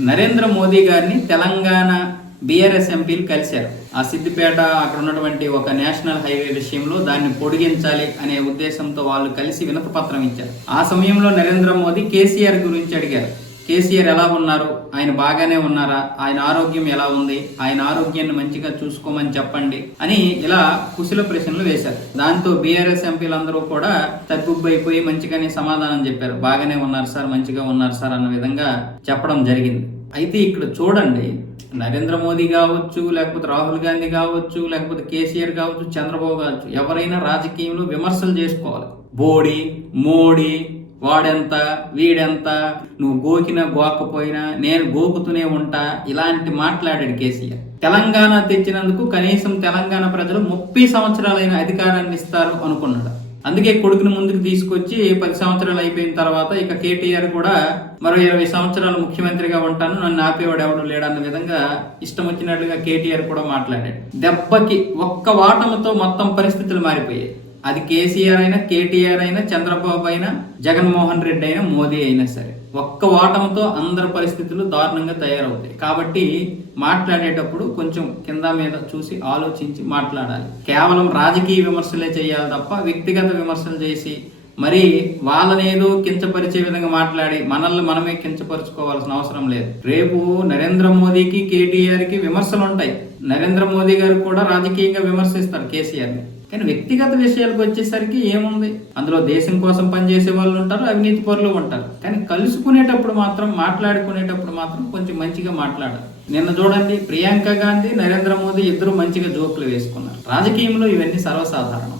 నరేంద్ర మోదీ గారిని తెలంగాణ బీఆర్ఎస్ ఎంపీలు కలిశారు. ఆ సిద్దిపేట అక్కడ ఉన్నటువంటి ఒక నేషనల్ హైవే విషయంలో దాన్ని పొడిగించాలి అనే ఉద్దేశంతో వాళ్ళు కలిసి వినతి పత్రం ఇచ్చారు. ఆ సమయంలో నరేంద్ర మోదీ కేసీఆర్ గురించి అడిగారు. కేసీఆర్ ఎలా ఉన్నారు? ఆయన బాగానే ఉన్నారా? ఆయన ఆరోగ్యం ఎలా ఉంది? ఆయన ఆరోగ్యాన్ని మంచిగా చూసుకోమని చెప్పండి అని ఇలా కుశల ప్రశ్నలు వేశారు. దాంతో బీఆర్ఎస్ ఎంపీలందరూ కూడా తగ్గుబ్బైపోయి మంచిగానే సమాధానం చెప్పారు. బాగానే ఉన్నారు సార్ మంచిగా ఉన్నారు సార్ అన్న విధంగా చెప్పడం జరిగింది. అయితే ఇక్కడ చూడండి నరేంద్ర మోదీ కావచ్చు లేకపోతే రాహుల్ గాంధీ కావచ్చు లేకపోతే కేసీఆర్ కావచ్చు చంద్రబాబు కావచ్చు ఎవరైనా రాజకీయంలో విమర్శలు చేసుకోవాలి. బోడి మోడీ వాడెంత వీడెంత నువ్వు గోకినా గోకపోయినా నేను గోకుతూనే ఉంటా ఇలాంటి మాట్లాడాడు కేసీఆర్. తెలంగాణ తెచ్చినందుకు కనీసం తెలంగాణ ప్రజలు ముప్పై సంవత్సరాలైన అధికారాన్ని ఇస్తారు అనుకున్నాడు. అందుకే కొడుకుని ముందుకు తీసుకొచ్చి పది సంవత్సరాలు అయిపోయిన తర్వాత ఇక కేటీఆర్ కూడా మరో ఇరవై సంవత్సరాలు ముఖ్యమంత్రిగా ఉంటాను నన్ను ఆపేవాడు ఎవడు లేడన్న విధంగా ఇష్టం వచ్చినట్లుగా కేటీఆర్ కూడా మాట్లాడాడు. దెబ్బకి ఒక్క వాటముతో మొత్తం పరిస్థితులు మారిపోయాయి. అది కేసీఆర్ అయినా కేటీఆర్ అయినా చంద్రబాబు అయినా జగన్మోహన్ రెడ్డి అయినా మోదీ అయినా సరే ఒక్క ఓటమితో అందరి పరిస్థితులు దారుణంగా తయారవుతాయి. కాబట్టి మాట్లాడేటప్పుడు కొంచెం కింద మీద చూసి ఆలోచించి మాట్లాడాలి. కేవలం రాజకీయ విమర్శలే చేయాలి తప్ప వ్యక్తిగత విమర్శలు చేసి మరి వాళ్ళని ఏదో కించపరిచే విధంగా మాట్లాడి మనల్ని మనమే కించపరుచుకోవాల్సిన అవసరం లేదు. రేపు నరేంద్ర మోదీకి కేటీఆర్కి విమర్శలు ఉంటాయి నరేంద్ర మోదీ గారు కూడా రాజకీయంగా విమర్శిస్తారు కేసీఆర్ని. కానీ వ్యక్తిగత విషయాలకు వచ్చేసరికి ఏముంది? అందులో దేశం కోసం పనిచేసే వాళ్ళు ఉంటారు అవినీతి పరులు ఉంటారు. కానీ కలుసుకునేటప్పుడు మాత్రం మాట్లాడుకునేటప్పుడు మాత్రం కొంచెం మంచిగా మాట్లాడాలి. నిన్న చూడండి ప్రియాంక గాంధీ నరేంద్ర మోదీ ఇద్దరు మంచిగా జోకులు వేసుకున్నారు. రాజకీయంలో ఇవన్నీ సర్వసాధారణం.